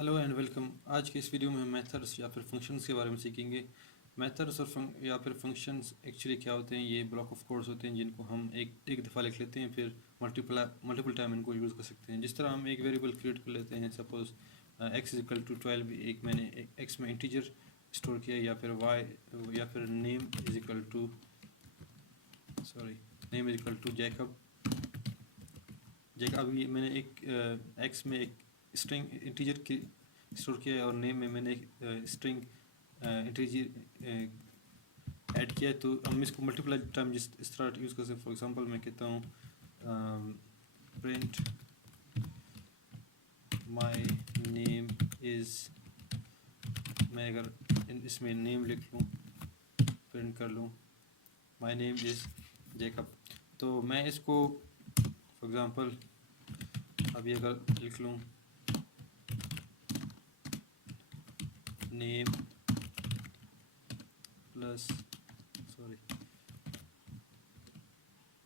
Hello and welcome. आज के इस वीडियो में हम मेथड्स या फिर फंक्शंस के बारे में सीखेंगे। मेथड्स और या फिर फंक्शंस एक्चुअली क्या होते हैं। ये ब्लॉक ऑफ कोड्स होते हैं जिनको हम एक दफ़ा लिख लेते हैं, फिर मल्टीपल टाइम इनको यूज़ कर सकते हैं। जिस तरह हम एक वेरिएबल क्रिएट कर लेते हैं, suppose x is equal to 12, एक मैंने x में इंटीजर स्टोर किया, या फिर y, या फिर name is equal to Jacob. अभी मैंने एक x में एक स्ट्रिंग इंटीजर की स्टोर किया है और नेम में मैंने एक स्ट्रिंग इंटीजर ऐड किया है। तो हम इसको मल्टीप्लाई टाइम इस तरह यूज़ कर सकते हैं। फॉर एग्जांपल मैं कहता हूँ प्रिंट माय नेम इज़, मैं अगर इसमें नेम लिख लूँ, प्रिंट कर लूँ माय नेम इज़ जैकब, तो मैं इसको फॉर एग्जांपल अभी अगर लिख लूँ name plus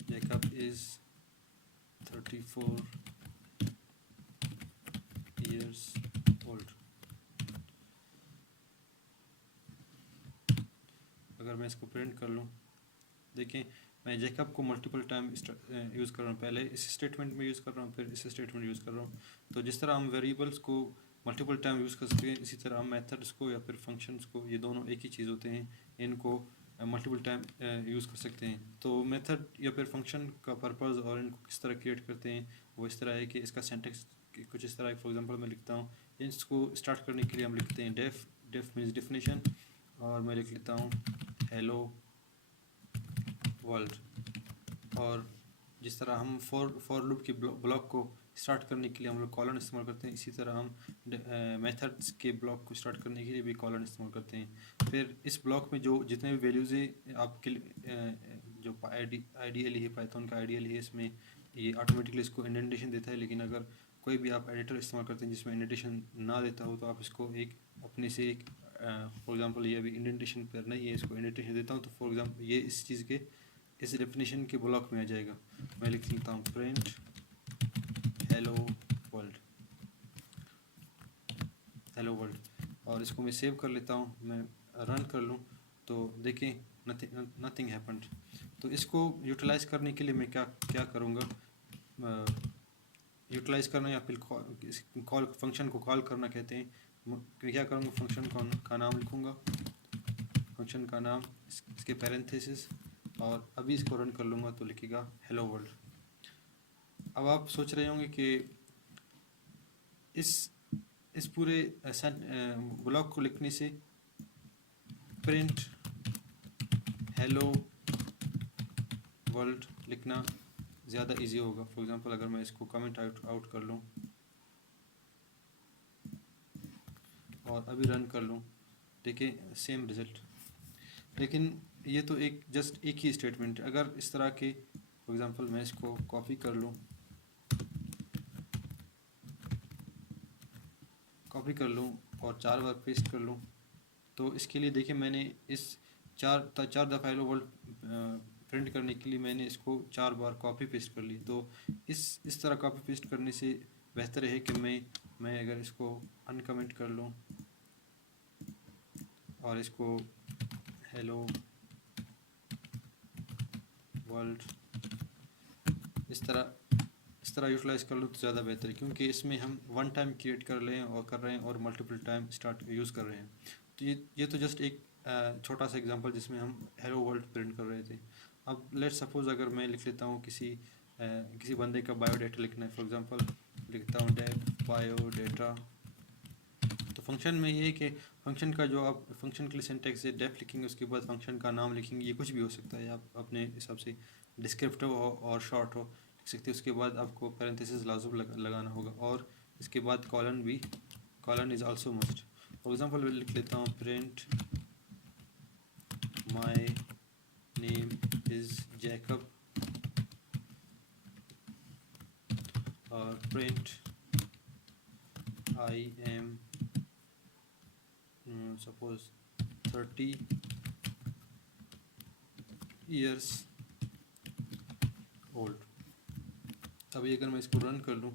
Jacob is 34 years old। अगर मैं इसको प्रिंट कर लूँ, देखें मैं जैकब को मल्टीपल टाइम यूज़ कर रहा हूँ। पहले इस स्टेटमेंट में यूज़ कर रहा हूँ, फिर इस स्टेटमेंट यूज़ कर रहा हूँ। तो जिस तरह हम वेरिएबल्स को मल्टीपल टाइम यूज़ कर सकते हैं, इसी तरह हम मेथड्स को या फिर फंक्शंस को, ये दोनों एक ही चीज़ होते हैं, इनको मल्टीपल टाइम यूज़ कर सकते हैं। तो मेथड या फिर फंक्शन का पर्पज़ और इनको किस तरह क्रिएट करते हैं वो इस तरह है कि इसका सिंटैक्स कुछ इस तरह। फॉर एग्जांपल मैं लिखता हूँ, इसको स्टार्ट करने के लिए हम लिखते हैं डेफ मीन्स डेफिनेशन, और मैं लिख लेता हूँ हेलो वर्ल्ड। और जिस तरह हम फॉर लूप के ब्लॉक को स्टार्ट करने के लिए हम लोग कॉलन इस्तेमाल करते हैं, इसी तरह हम मेथड्स के ब्लॉक को स्टार्ट करने के लिए भी कॉलन इस्तेमाल करते हैं। फिर इस ब्लॉक में जो जितने भी वैल्यूज़ है आपके जो आइडियल है, पाइथन का आइडियल है, इसमें ये ऑटोमेटिकली इसको इंडेंटेशन देता है। लेकिन अगर कोई भी आप एडिटर इस्तेमाल करते हैं जिसमें इंडेंटेशन ना देता हो, तो आप इसको एक अपने से एक फॉर एग्जांपल ये अभी इंडेंटेशन पर नहीं है, इसको इंडेंटेशन देता हूँ, तो फॉर एग्जांपल ये इस चीज़ के इस डेफिनेशन के ब्लॉक में आ जाएगा। मैं लिख लेता हूँ प्रिंट हेलो वर्ल्ड, और इसको मैं सेव कर लेता हूँ। मैं रन कर लूँ तो देखें नथिंग हैपेंड। तो इसको यूटिलाइज़ करने के लिए मैं क्या करूँगा, यूटिलाइज़ करना या फिर कॉल फंक्शन को कॉल करना कहते हैं। मैं क्या करूँगा, फंक्शन का नाम लिखूँगा, फंक्शन का नाम, इसके पैरेंथेसिस, और अभी इसको रन कर लूँगा तो लिखेगा हेलो वर्ल्ड। अब आप सोच रहे होंगे कि इस पूरे ब्लॉक को लिखने से प्रिंट हेलो वर्ल्ड लिखना ज़्यादा इजी होगा। फॉर एग्जांपल अगर मैं इसको कमेंट आउट कर लूँ और अभी रन कर लूँ, देखिए सेम रिज़ल्ट। लेकिन ये तो जस्ट एक ही स्टेटमेंट। अगर इस तरह के फॉर एग्जांपल मैं इसको कॉपी कर लूँ और 4 बार पेस्ट कर लूँ, तो इसके लिए देखिए मैंने इस चार दफ़ा हेलो वर्ल्ड प्रिंट करने के लिए मैंने इसको 4 बार कॉपी पेस्ट कर ली। तो इस तरह कॉपी पेस्ट करने से बेहतर है कि मैं अगर इसको अनकमेंट कर लूँ और इसको हेलो वर्ल्ड इस तरह यूटिलाइज़ कर लूँ तो ज़्यादा बेहतर है, क्योंकि इसमें हम वन टाइम क्रिएट कर रहे हैं और मल्टीपल टाइम यूज़ कर रहे हैं। तो ये तो जस्ट एक छोटा सा एग्जांपल जिसमें हम हेलो वर्ल्ड प्रिंट कर रहे थे। अब लेट्स सपोज अगर मैं लिख लेता हूँ किसी बंदे का बायोडाटा लिखना है। फॉर एग्जांपल लिखता हूँ डेफ बायोडाटा। तो फंक्शन में ये है कि फंक्शन का जो आप फंक्शन के लिए सिंटैक्स है, डेफ लिखेंगे, उसके बाद फंक्शन का नाम लिखेंगे। ये कुछ भी हो सकता है, आप अपने हिसाब से डिस्क्रिप्टिव हो और शॉर्ट हो लिख सकते हैं। उसके बाद आपको पैरेंथेसिस लाजुम लगाना होगा, और इसके बाद colon is also must. For example लिख लेता हूँ print my name is Jacob, और print I am suppose 30 years old. अभी अगर मैं इसको रन कर लूँ,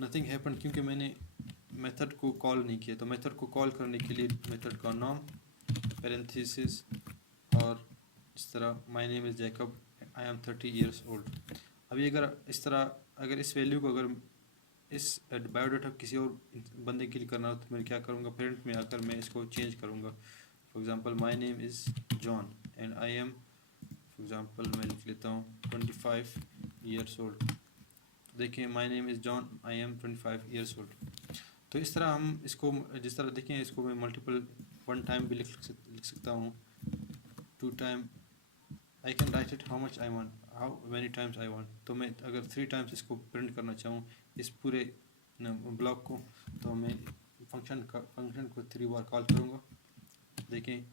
नथिंग हैपन, क्योंकि मेथड को कॉल नहीं किया। तो मेथड को कॉल करने के लिए मेथड का नाम पैरेंथेसिस और इस तरह my name is Jacob, I am 30 years old. अभी अगर इस तरह अगर इस वैल्यू को अगर इस बायोडाटा किसी और बंदे के लिए करना हो तो मैं क्या करूँगा, पेरेंट में आकर मैं इसको चेंज करूँगा। For example my name is John and I am, for example मैं लिख लेता हूँ 25 ईयर्स ओल्ड। देखिए my name is John, I am 25 years old. तो इस तरह हम इसको जिस तरह देखें इसको मैं मल्टीपल वन टाइम भी लिख सकता हूँ, two time, I can write it how much I want, how many times I want. तो मैं अगर 3 टाइम्स इसको प्रिंट करना चाहूँ इस पूरे ब्लॉक को, तो मैं फंक्शन को 3 बार कॉल करूँगा। देखें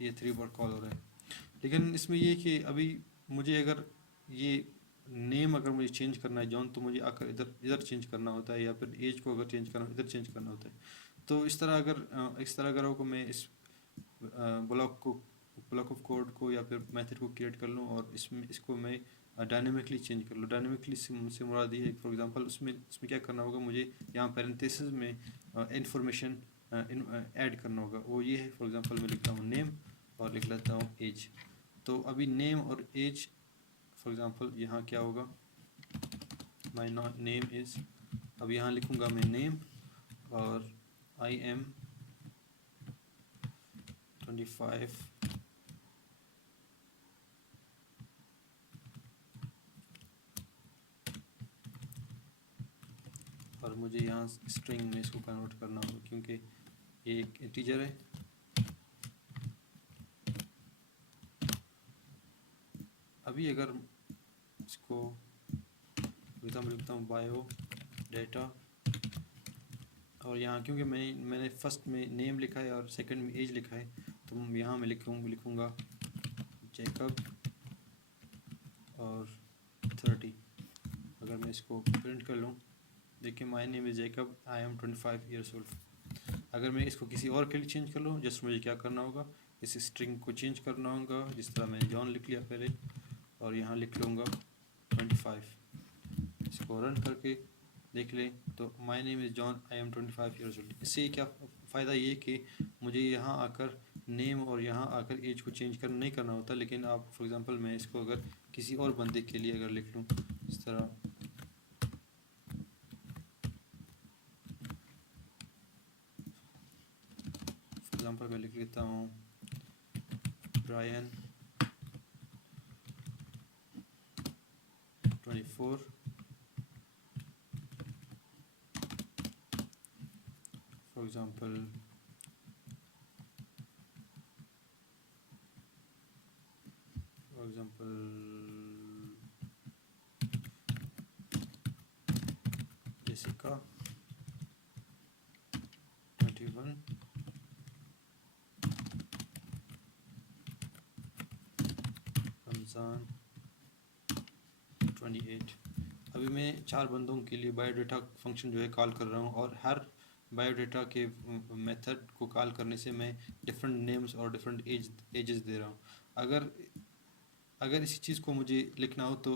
ये 3 बार कॉल हो रहा है। लेकिन इसमें ये कि अभी मुझे अगर ये नेम अगर मुझे चेंज करना है जॉन, तो मुझे आकर इधर चेंज करना होता है, या फिर एज को अगर चेंज करना हो इधर चेंज करना होता है। तो इस तरह अगर हो मैं इस ब्लॉक ऑफ कोड को या फिर मेथड को क्रिएट कर लूँ और इसको मैं डायनेमिकली चेंज कर लूँ। डायनेमिकली से मुराद ये है, फॉर एग्जांपल उसमें क्या करना होगा, मुझे यहाँ पैरेंथेसिस में इंफॉर्मेशन ऐड करना होगा। वो ये है, फॉर एग्जांपल मैं लिखता हूँ नेम और लिख लेता हूँ एज। तो अभी नेम और एज, फॉर एग्जांपल यहाँ क्या होगा, माय नेम इज़, अब यहाँ लिखूँगा मैं नेम और आई एम 25 और मुझे यहाँ स्ट्रिंग में इसको कन्वर्ट करना होगा क्योंकि ये एक इंटीजर है। अभी अगर इसको लिखता हूँ बायो डेटा, और यहाँ क्योंकि मैंने फर्स्ट में नेम लिखा है और सेकंड में एज लिखा है, तो यहाँ मैं लिखूँगा जैकब और 30। अगर मैं इसको प्रिंट कर लूँ, देखिए my name is Jacob, I am 25 years old. अगर मैं इसको किसी और के लिए चेंज कर लूँ, जस्ट मुझे क्या करना होगा, इस स्ट्रिंग को चेंज करना होगा। जिस तरह मैंने जॉन लिख लिया पहले, और यहाँ लिख लूँगा 25। इसको रन करके देख लें तो my name is John, I am 25 years old. इससे क्या फ़ायदा ये कि मुझे यहाँ आकर नेम और यहाँ आकर एज को चेंज नहीं करना होता। लेकिन आप फॉर एग्जांपल मैं इसको अगर किसी और बंदे के लिए अगर लिख लूँ इस तरह, फॉर एग्जांपल मैं लिख लेता हूँ Brian 24, for example Jessica 21, Ramzan 28। अभी मैं 4 बंदों के लिए बायोडाटा फंक्शन जो है कॉल कर रहा हूँ, और हर बायोडाटा के मेथड को कॉल करने से मैं डिफरेंट नेम्स और डिफरेंट एजेस दे रहा हूँ। अगर इसी चीज़ को मुझे लिखना हो तो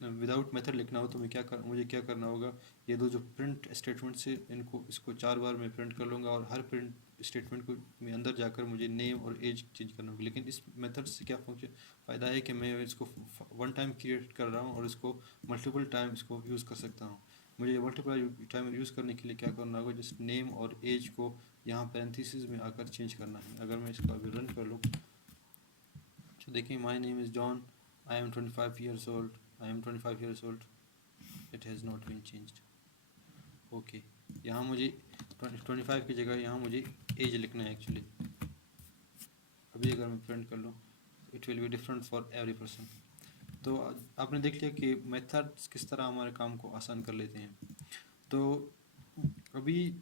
विदाउट मेथड लिखना हो तो मुझे क्या करना होगा, ये दो जो प्रिंट स्टेटमेंट से इसको 4 बार मैं प्रिंट कर लूँगा, और हर प्रिंट स्टेटमेंट को में अंदर जाकर मुझे नेम और एज चेंज करना होगा। लेकिन इस मेथड से क्या फ़ायदा है कि मैं इसको वन टाइम क्रिएट कर रहा हूँ और इसको मल्टीपल टाइम इसको यूज़ कर सकता हूँ। मुझे मल्टीपल टाइम यूज़ करने के लिए क्या करना होगा, जस्ट नेम और एज को यहाँ पैरेंथेसिस में आकर चेंज करना है। अगर मैं इसको अभी रन कर लूँ तो देखिए my name is John, I am 25 years old, I am 25 years old, it has not been changed. Okay, यहाँ मुझे 25 की जगह यहाँ मुझे एज लिखना है एक्चुअली। अभी अगर मैं प्रिंट कर लूँ, it will be different for every person. तो आपने देख लिया कि मेथड्स किस तरह हमारे काम को आसान कर लेते हैं। तो अभी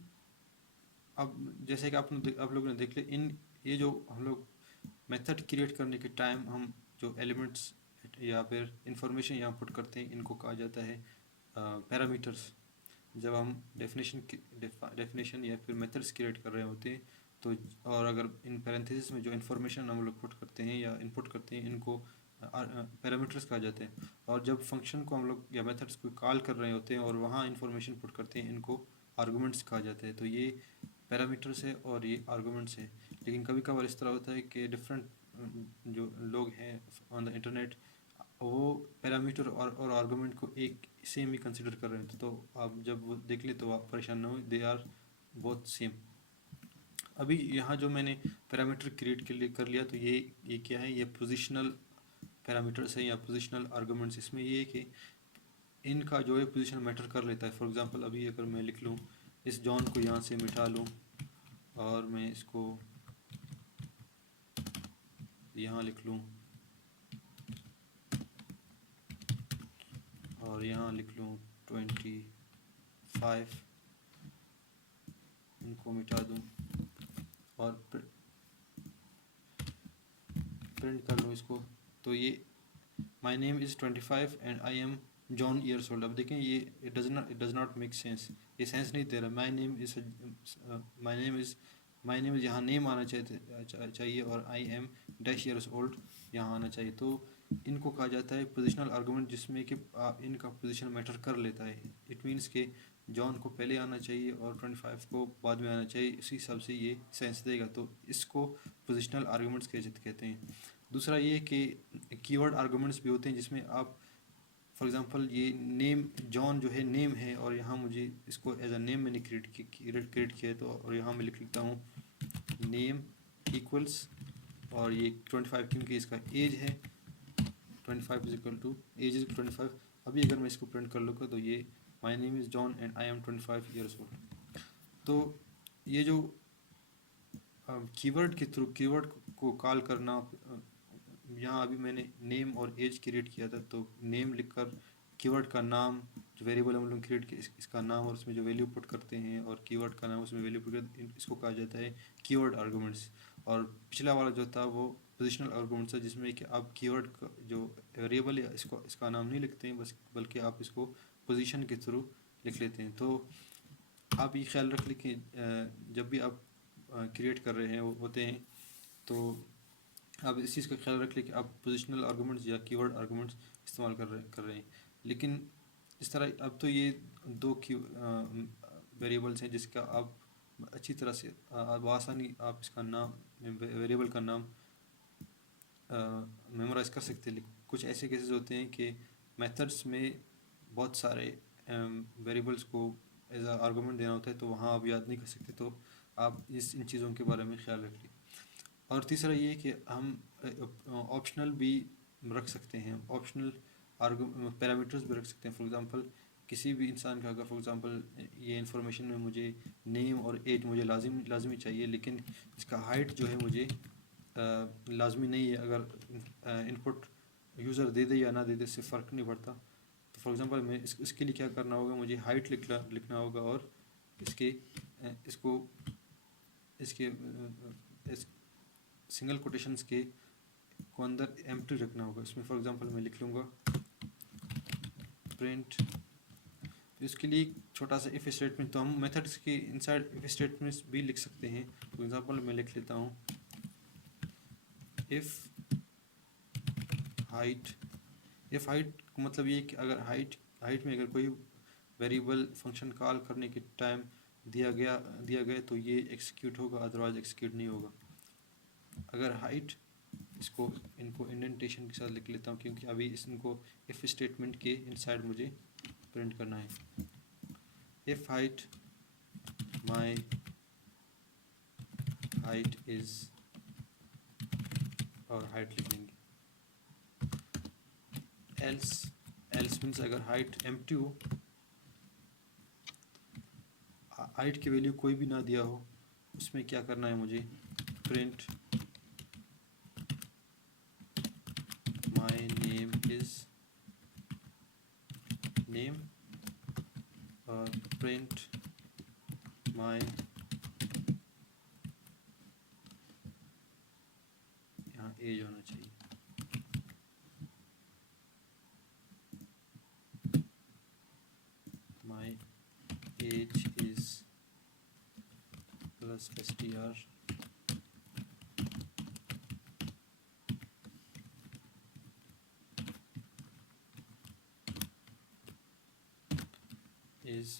अब जैसे कि आप लोगों ने देख लिया, ये जो हम लोग मेथड क्रिएट करने के टाइम हम जो एलिमेंट्स या फिर इंफॉर्मेशन यहाँ पुट करते हैं, इनको कहा जाता है पैरामीटर्स। जब हम डेफिनेशन या फिर मेथड्स क्रिएट कर रहे होते हैं तो, और अगर इन पैरेंथेसिस में जो इन्फॉर्मेशन हम लोग पुट करते हैं या इनपुट करते हैं, इनको पैरामीटर्स कहा जाते हैं। और जब फंक्शन को हम लोग या मेथड्स को कॉल कर रहे होते हैं और वहाँ इन्फॉर्मेशन पुट करते हैं, इनको आर्गुमेंट्स कहा जाता है। तो ये पैरामीटर्स है और ये आर्गुमेंट्स है। लेकिन कभी कभार इस तरह होता है कि डिफरेंट जो लोग हैं ऑन द इंटरनेट वो पैरामीटर और आर्गुमेंट को एक सेम ही कंसिडर कर रहे हैं। तो आप जब वो देख ले तो आप परेशान ना हो, दे आर बोथ सेम। अभी यहाँ जो मैंने पैरामीटर क्रिएट के लिए कर लिया, तो ये क्या है, ये पोजिशनल पैरामीटर्स है या पोजिशनल आर्गुमेंट्स। इसमें ये है कि इनका जो है पोजीशन मैटर कर लेता है। फॉर एग्जांपल अभी अगर मैं लिख लूँ इस जॉन को यहाँ से मिटा लूँ और मैं इसको यहाँ लिख लूँ और यहाँ लिख लूँ 25, इनको मिटा दूँ और प्रिंट कर लूँ इसको, तो ये माई name is 25 and I am John years old. अब देखें ये it does not make sense, ये सेंस नहीं दे रहा। माई नेम इज़ यहाँ नेम आना चाहिए और आई एम डैश ईयर्स ओल्ड यहाँ आना चाहिए। तो इनको कहा जाता है पोजिशनल आर्गूमेंट, जिसमें कि इनका पोजीशन मैटर कर लेता है। इट मीन्स के जॉन को पहले आना चाहिए और 25 को बाद में आना चाहिए, इसी हिसाब से ये सेंस देगा। तो इसको पोजिशनल आर्गूमेंट्स कहते हैं। दूसरा ये कि कीवर्ड आर्गूमेंट्स भी होते हैं, जिसमें आप फॉर एग्जांपल ये नेम जॉन जो है नेम है और यहाँ मुझे इसको एज अ नेम मैंने क्रिएट किया है, तो और यहाँ मैं लिख लेता हूँ नेम इक्वल्स और ये 25 क्योंकि इसका एज है 25 is equal to age is 25। अभी अगर मैं इसको प्रिंट कर लूँगा तो ये माई name is John and I am 25 years old. तो ये जो कीवर्ड के थ्रू कीवर्ड को कॉल करना, यहाँ अभी मैंने नेम और एज क्रिएट किया था, तो नेम लिखकर कीवर्ड का नाम जो वेरिएबल हम लोग क्रिएट किया इसका नाम और उसमें जो वैल्यू पुट करते हैं और कीवर्ड का नाम उसमें वैल्यू पुट करते हैं, इसको कहा जाता है कीवर्ड आर्गुमेंट्स। और पिछला वाला जो था वो पोजिशनल आर्गुमेंट्स है, जिसमें कि आप कीवर्ड का जो वेरिएबल है इसका नाम नहीं लिखते हैं बल्कि आप इसको पोजीशन के थ्रू लिख लेते हैं। तो आप ये ख्याल रख लें कि जब भी आप क्रिएट कर रहे हैं होते हैं तो आप इस चीज़ का ख्याल रख लें कि आप पोजिशनल आर्गूमेंट्स या कीवर्ड आर्गूमेंट्स इस्तेमाल कर रहे हैं। लेकिन इस तरह अब तो ये दो वेरिएबल्स हैं जिसका आप अच्छी तरह से आसानी आप इसका नाम वेरिएबल का नाम मेमोराइज कर सकते हैं। कुछ ऐसे केसेस होते हैं कि मेथड्स में बहुत सारे वेरिएबल्स को एज आ आर्गूमेंट देना होता है, तो वहाँ आप याद नहीं कर सकते, तो आप इन चीज़ों के बारे में ख्याल रखिए। और तीसरा ये कि हम ऑप्शनल भी रख सकते हैं, ऑप्शनल पैरामीटर्स भी रख सकते हैं। फॉर एग्जांपल किसी भी इंसान का अगर फॉर एग्जांपल ये इन्फॉर्मेशन में मुझे नेम और एज मुझे लाजमी चाहिए, लेकिन इसका हाइट जो है मुझे लाजमी नहीं है। अगर इनपुट यूज़र दे दे या ना दे दे इससे फ़र्क नहीं पड़ता। तो फॉर एग्जांपल मैं इसके लिए क्या करना होगा, मुझे हाइट लिखना होगा और इसके सिंगल कोटेशंस के को अंदर एम्प्टी रखना होगा। इसमें फॉर एग्जांपल मैं लिख लूँगा प्रिंट। तो इसके लिए एक छोटा सा इफ़ स्टेटमेंट, तो हम मेथड्स के इनसाइड इफ़ स्टेटमेंट्स भी लिख सकते हैं। फॉर एग्जांपल मैं लिख लेता हूँ इफ़ हाइट मतलब ये कि अगर हाइट में अगर कोई वेरिएबल फंक्शन कॉल करने के टाइम दिया गया तो ये एग्जीक्यूट होगा, अदरवाइज एग्जीक्यूट नहीं होगा। अगर हाइट इनको इंडेंटेशन के साथ लिख लेता हूँ क्योंकि अभी इनको इफ़ स्टेटमेंट के इनसाइड मुझे प्रिंट करना है। If height my height is और हाइट लिख लेंगे। एल्स मीन्स अगर हाइट एम्प्टी हो, हाइट की वैल्यू कोई भी ना दिया हो, उसमें क्या करना है मुझे print my name is name और प्रिंट माई यहाँ एज होना चाहिए। My age is plus str is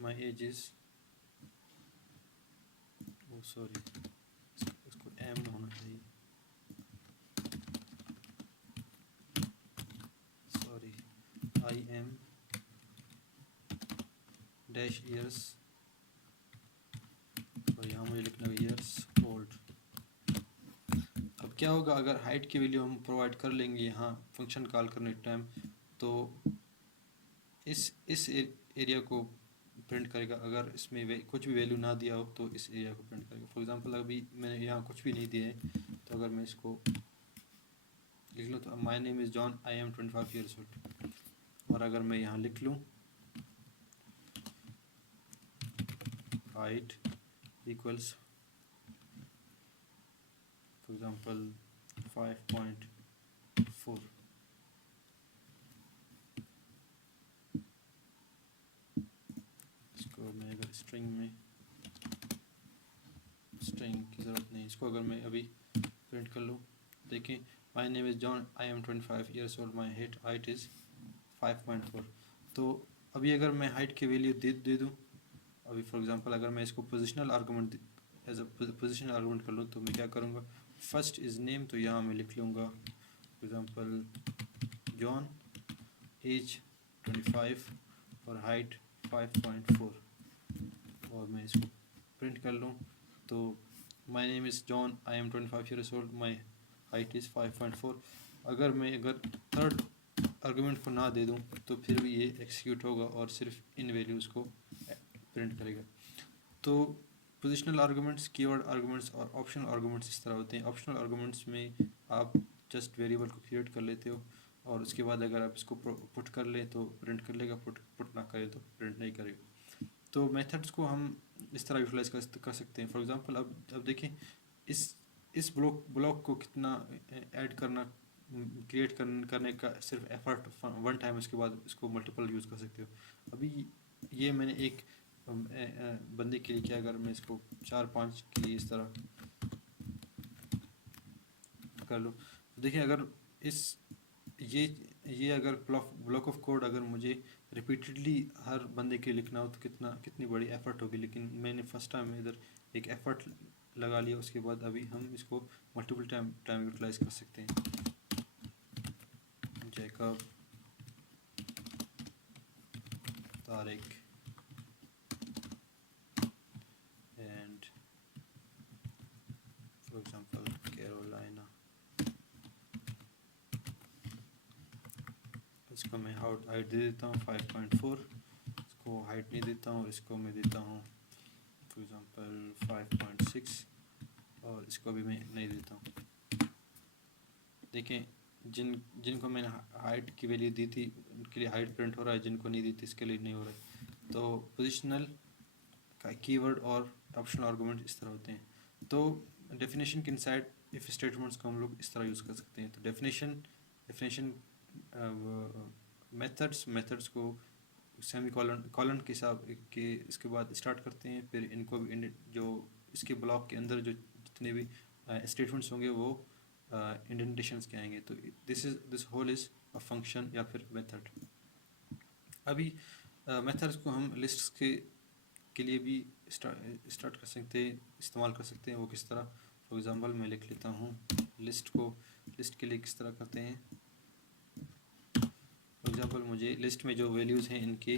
my age is oh sorry, इसको एम होना चाहिए, sorry, I am dash years, और यहाँ मुझे लिखना है ईयर्स ओल्ड। अब क्या होगा अगर हाइट की वैल्यू हम प्रोवाइड कर लेंगे यहाँ फंक्शन कॉल करने टाइम, तो इस एरिया को प्रिंट करेगा। अगर इसमें कुछ भी वैल्यू ना दिया हो तो इस एरिया को प्रिंट करेगा। फॉर एग्जांपल अभी मैंने यहाँ कुछ भी नहीं दिया है, तो अगर मैं इसको लिख लूँ तो my name is John, I am 25 years old, और अगर मैं यहाँ लिख लूँ हाइट इक्वल्स फॉर एग्जांपल 5.4, इसको मैं अगर स्ट्रिंग की ज़रूरत नहीं, इसको अगर मैं अभी प्रिंट कर लूँ, देखें my name is John, I am 25 years old, my height is 5.4। तो अभी अगर मैं हाइट की वैल्यू दे दूँ, अभी फॉर एग्जांपल अगर मैं इसको positional argument as a positional argument कर लूँ, तो मैं क्या करूँगा, फर्स्ट इज़ नेम, तो यहाँ मैं लिख लूँगा फॉर एग्जांपल जॉन, एज 25 और हाइट 5.4, और मैं इसको प्रिंट कर लूँ तो my name is John, I am 25 years old, my height is 5.4। अगर थर्ड आर्गूमेंट को ना दे दूँ तो फिर भी ये एक्सिक्यूट होगा और सिर्फ इन वैल्यूज़ को प्रिंट करेगा। तो पोजिशनल आर्गूमेंट्स, कीवर्ड आर्गूमेंट्स और ऑप्शनल आर्गूमेंट्स इस तरह होते हैं। ऑप्शनल आर्गूमेंट्स में आप जस्ट वेरिएबल को क्रिएट कर लेते हो, और उसके बाद अगर आप इसको पुट कर लें तो प्रिंट कर लेगा, पुट ना करे तो प्रिंट नहीं करेगा। तो मेथड्स को हम इस तरह यूटिलाइज कर सकते हैं। फॉर एग्जांपल अब देखें इस ब्लॉक को कितना ऐड करना, क्रिएट करने का सिर्फ एफर्ट वन टाइम, उसके बाद इसको मल्टीपल यूज़ कर सकते हो। अभी ये मैंने एक बंदे के लिए किया, अगर मैं इसको 4-5 के लिए इस तरह कर लूँ, तो देखिए अगर ये अगर ब्लॉक ऑफ कोड अगर मुझे रिपीटेडली हर बंदे के लिखना हो तो कितनी बड़ी एफर्ट होगी। लेकिन मैंने फर्स्ट टाइम इधर एक एफर्ट लगा लिया, उसके बाद अभी हम इसको मल्टीपल टाइम यूटिलाइज कर सकते हैं। Jacob, Tariq and for example Carolina. इसको मैं हाइट दे देता हूँ 5.4, इसको हाइट नहीं देता हूँ, इसको मैं देता हूँ फॉर एग्जांपल 5.6, और इसको भी मैं नहीं देता हूँ। देखें जिनको मैंने हाइट की वैल्यू दी थी उनके लिए हाइट प्रिंट हो रहा है, जिनको नहीं दी थी इसके लिए नहीं हो रहा है। तो पोजिशनल का कीवर्ड और ऑप्शनल आर्गूमेंट इस तरह होते हैं। तो डेफिनेशन के इनसाइड इफ स्टेटमेंट्स को हम लोग इस तरह यूज़ कर सकते हैं। तो डेफिनेशन मेथड्स को सेमी कॉलन के हिसाब के इसके बाद स्टार्ट करते हैं, फिर इनको भी जो इसके ब्लॉक के अंदर जो जितने भी स्टेटमेंट्स होंगे वो इंडेंटेशंस के आएंगे। तो this whole is a function या फिर मेथड। अभी मेथड्स को हम लिस्ट्स के लिए भी स्टार्ट कर सकते हैं, इस्तेमाल कर सकते हैं। वो किस तरह, फॉर एग्जांपल मैं लिख लेता हूँ लिस्ट के लिए किस तरह करते हैं। फॉर एग्जांपल मुझे लिस्ट में जो वैल्यूज़ हैं इनके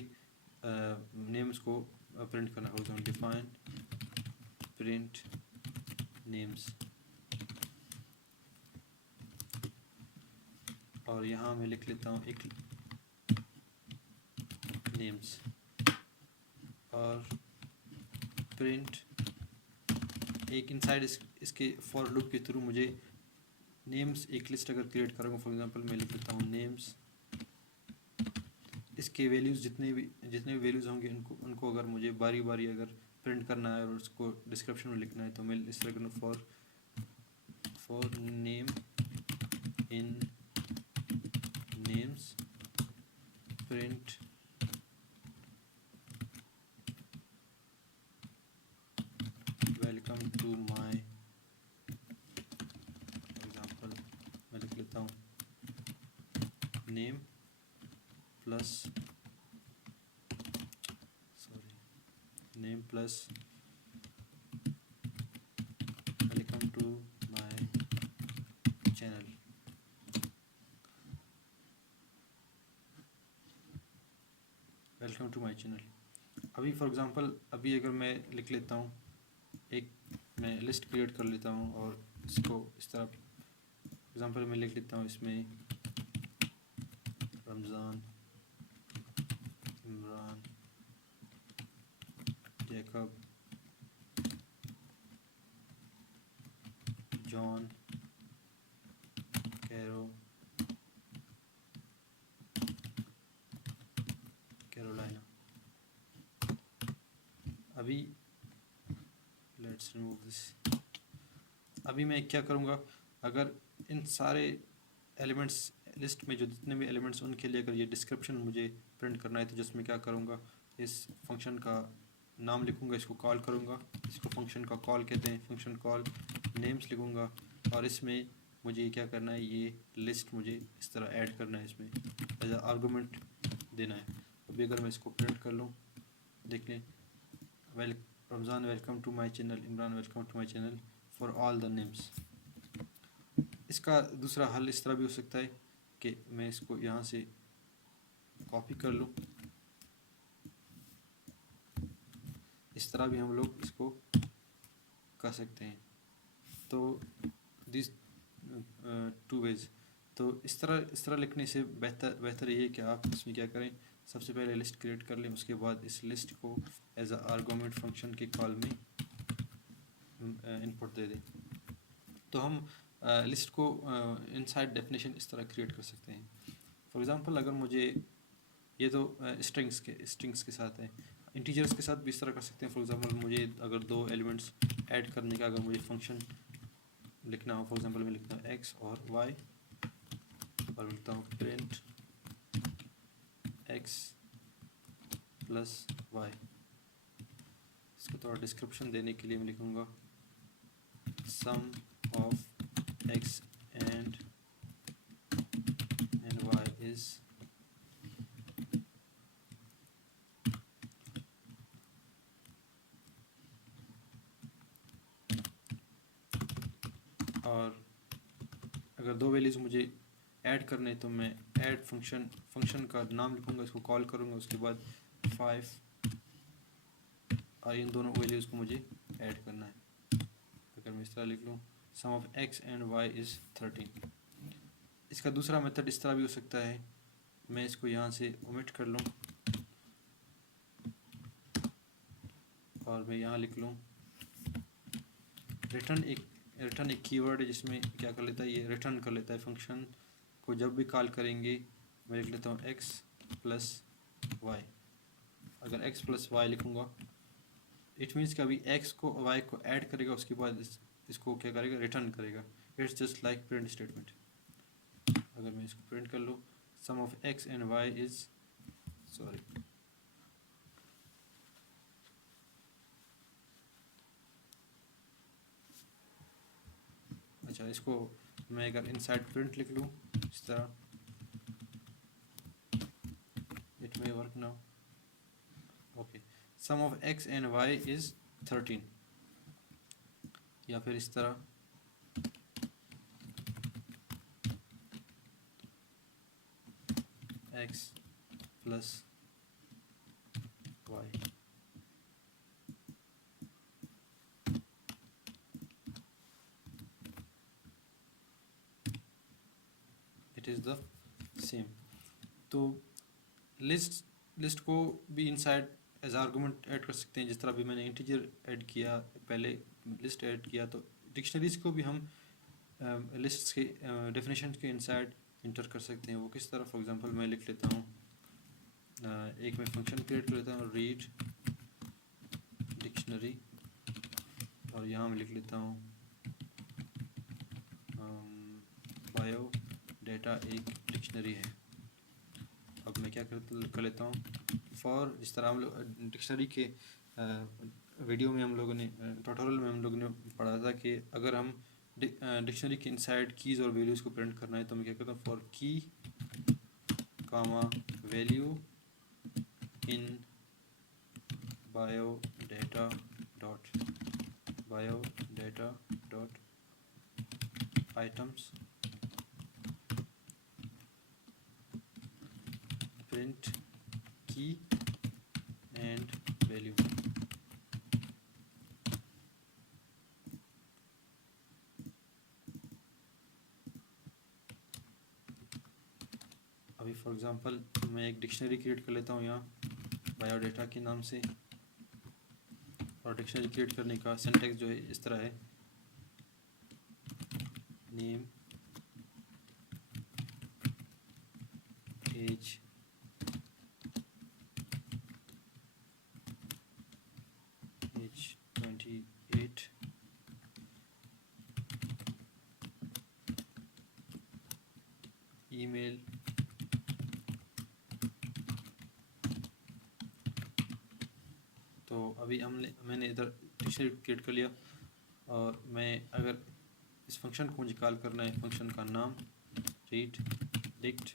नेम्स को प्रिंट करना होगा। डिफाइन प्रिंट नेम्स, और यहाँ मैं लिख लेता हूँ एक नेम्स, और प्रिंट एक इनसाइड इसके फॉर लूप के थ्रू मुझे नेम्स एक लिस्ट अगर क्रिएट करूँगा, फॉर एग्जांपल मैं लिख लेता हूँ नेम्स, इसके वैल्यूज़ जितने भी वैल्यूज़ होंगे उनको अगर मुझे बारी बारी अगर प्रिंट करना है और उसको डिस्क्रिप्शन में लिखना है, तो मैं इस तरह करूँ for name in names print welcome to my, for example मैं लिख लेता हूँ name plus to my channel. Welcome to my channel. अभी फॉर एग्ज़ाम्पल अभी अगर मैं लिख लेता हूँ, एक मैं लिस्ट क्रिएट कर लेता हूँ और इसको इस तरह एग्ज़ाम्पल में लिख लेता हूँ, इसमें Ramzan, Imran, Jacob, John, Cairo, Carolina. अभी लेट्स रिमूव दिस। अभी मैं क्या करूँगा, अगर इन सारे एलिमेंट्स लिस्ट में जो जितने भी एलिमेंट्स उनके लिए अगर ये डिस्क्रिप्शन मुझे प्रिंट करना है, तो जिसमें क्या करूँगा, इस फंक्शन का नाम लिखूँगा, इसको कॉल करूँगा, इसको फंक्शन का कॉल कहते हैं, फंक्शन कॉल नेम्स लिखूँगा, और इसमें मुझे क्या करना है, ये लिस्ट मुझे इस तरह ऐड करना है, इसमें एज आर्गूमेंट देना है। अभी अगर मैं इसको प्रिंट कर लूँ, देख लें, Ramzan welcome to my channel, Imran welcome to my channel for all the names. इसका दूसरा हल इस तरह भी हो सकता है कि मैं इसको यहाँ से कॉपी कर लूँ, इस तरह भी हम लोग इसको कर सकते हैं। तो दिस टू वेज। तो इस तरह लिखने से बेहतर ये है कि आप इसमें क्या करें, सबसे पहले लिस्ट क्रिएट कर लें, उसके बाद इस लिस्ट को एज अ आर्गुमेंट फंक्शन के कॉल में इनपुट दे दें। तो हम लिस्ट को इनसाइड डेफिनेशन इस तरह क्रिएट कर सकते हैं। फॉर एग्ज़ाम्पल अगर मुझे ये तो स्ट्रिंग्स के साथ है, इंटीजर्स के साथ भी इस तरह कर सकते हैं। फॉर एग्ज़ाम्पल मुझे अगर दो एलिमेंट्स ऐड करने का अगर मुझे फंक्शन लिखना हो, फॉर एग्ज़ाम्पल मैं लिखता हूँ एक्स और वाई, और लिखता हूँ प्रिंट एक्स प्लस वाई। इसको थोड़ा डिस्क्रिप्शन देने के लिए मैं लिखूँगा sum of x and y is और अगर दो वैल्यूज़ मुझे ऐड करने तो मैं ऐड फंक्शन का नाम लिखूँगा, इसको कॉल करूँगा, उसके बाद 5 और इन दोनों वैल्यूज़ को मुझे ऐड करना है। अगर मैं इस तरह लिख लूँ sum of x and y is 13। इसका दूसरा मेथड इस तरह भी हो सकता है, मैं इसको यहाँ से ओमिट कर लूँ और मैं यहाँ लिख लूँ रिटर्न एक कीवर्ड है जिसमें क्या कर लेता है, ये रिटर्न कर लेता है फंक्शन को जब भी कॉल करेंगे। मैं लिख लेता हूँ एक्स प्लस वाई। अगर एक्स प्लस वाई लिखूँगा इट मीन्स कि अभी एक्स को वाई को ऐड करेगा, उसके बाद इसको क्या करेगा, रिटर्न करेगा। It's just like print statement. अगर मैं इसको प्रिंट कर लूँ sum of x and y is अच्छा, इसको मैं अगर इनसाइड प्रिंट लिख लूँ इस तरह, it may work now. Okay, sum of x and y is 13, या फिर इस तरह x plus y. It is the same. तो लिस्ट को भी इनसाइड एज आर्गूमेंट ऐड कर सकते हैं, जिस तरह भी मैंने इंटीजर ऐड किया, पहले लिस्ट ऐड किया, तो डिक्शनरीज को भी हम लिस्ट्स के डेफिनेशन के इनसाइड इंटर कर सकते हैं। वो किस तरह, फॉर एग्जांपल मैं लिख लेता हूँ एक मैं फंक्शन क्रिएट कर लेता हूँ रीड डिक्शनरी, और यहाँ मैं लिख लेता हूँ बायो डेटा एक डिक्शनरी है। अब मैं क्या कर लेता हूँ फॉर, जिस तरह हम लोग डिक्शनरी के वीडियो में हम लोगों ने ट्यूटोरियल में हम लोगों ने पढ़ा था कि अगर हम डिक्शनरी के इनसाइड कीज़ और वैल्यूज़ को प्रिंट करना है तो मैं क्या करता हूँ for key comma value in bio data dot items print key and value. अभी फॉर एग्जांपल मैं एक डिक्शनरी क्रिएट कर लेता हूँ यहाँ बायोडाटा के नाम से, और डिक्शनरी क्रिएट करने का सिंटैक्स जो है इस तरह है, नेम, एज, एज 28, ईमेल, तो अभी मैंने इधर डिक्शनरी क्रिएट कर लिया, और मैं अगर इस फंक्शन को निकाल करना है, फंक्शन का नाम रीड डिक्ट,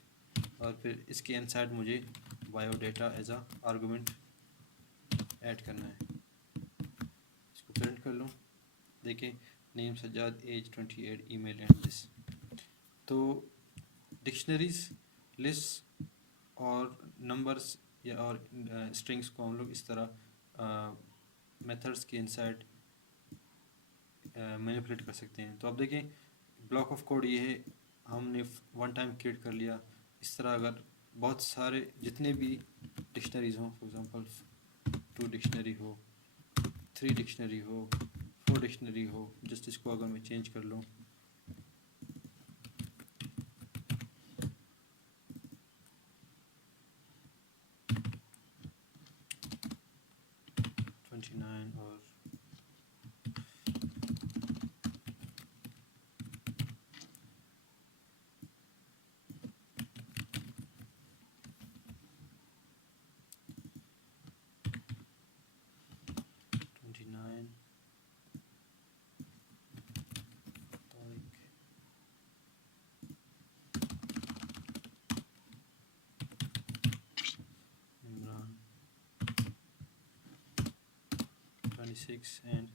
और फिर इसके इनसाइड मुझे biodata as a argument add करना है। इसको प्रिंट कर लूँ, देखें name Sajjad, age 28, email and this. तो डिक्शनरीज, लिस्ट और नंबर्स या और स्ट्रिंग्स को हम लोग इस तरह मेथड्स के इनसाइड मैनिपुलेट कर सकते हैं। तो अब देखें ब्लॉक ऑफ कोड ये है, हमने वन टाइम क्रिएट कर लिया। इस तरह अगर बहुत सारे जितने भी डिक्शनरीज हों, फॉर एग्जांपल 2 डिक्शनरी हो, 3 डिक्शनरी हो, 4 डिक्शनरी हो, जस्ट इसको अगर मैं चेंज कर लूँ, और 29 तारिक, इमरान 26 एंड।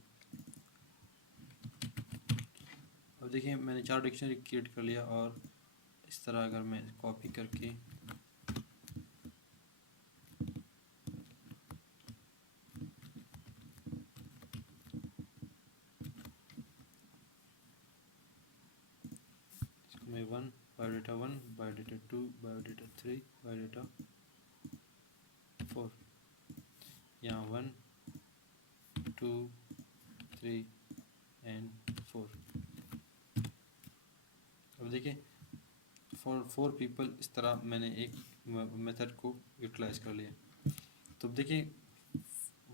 अब देखिए मैंने 4 डिक्शनरी क्रिएट कर लिया, और इस तरह अगर मैं कॉपी करके इसको मैं 1 बायोडाटा 1, बायोडाटा 2, बायोडाटा 3, बायोडाटा 4, यहाँ 1 2 3 एंड 4। अब देखिए फॉर 4 पीपल इस तरह मैंने एक मेथड को यूटिलाइज कर लिया। तो देखिए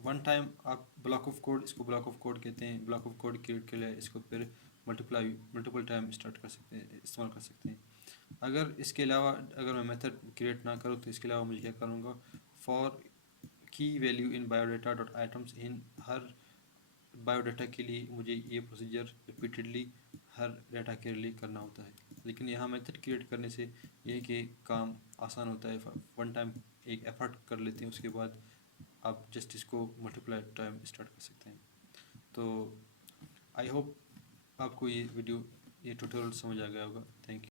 वन टाइम आप ब्लॉक ऑफ कोड, इसको ब्लॉक ऑफ कोड कहते हैं, ब्लॉक ऑफ कोड क्रिएट कर लिया, इसको फिर मल्टीपल टाइम स्टार्ट कर सकते हैं, इस्तेमाल कर सकते हैं। अगर इसके अलावा अगर मैं मेथड क्रिएट ना करूँ तो इसके अलावा मुझे क्या करूँगा, फॉर की value in biodata dot items, in her biodata के लिए मुझे ये प्रोसीजर रिपीटेडली हर डाटा के लिए करना होता है। लेकिन यहाँ मेथड क्रिएट करने से ये कि काम आसान होता है, वन टाइम एक एफर्ट कर लेते हैं, उसके बाद आप जस्ट इसको मल्टीप्लाई टाइम स्टार्ट कर सकते हैं। तो आई होप आपको ये ट्यूटोरियल समझ आ गया होगा। Thank you.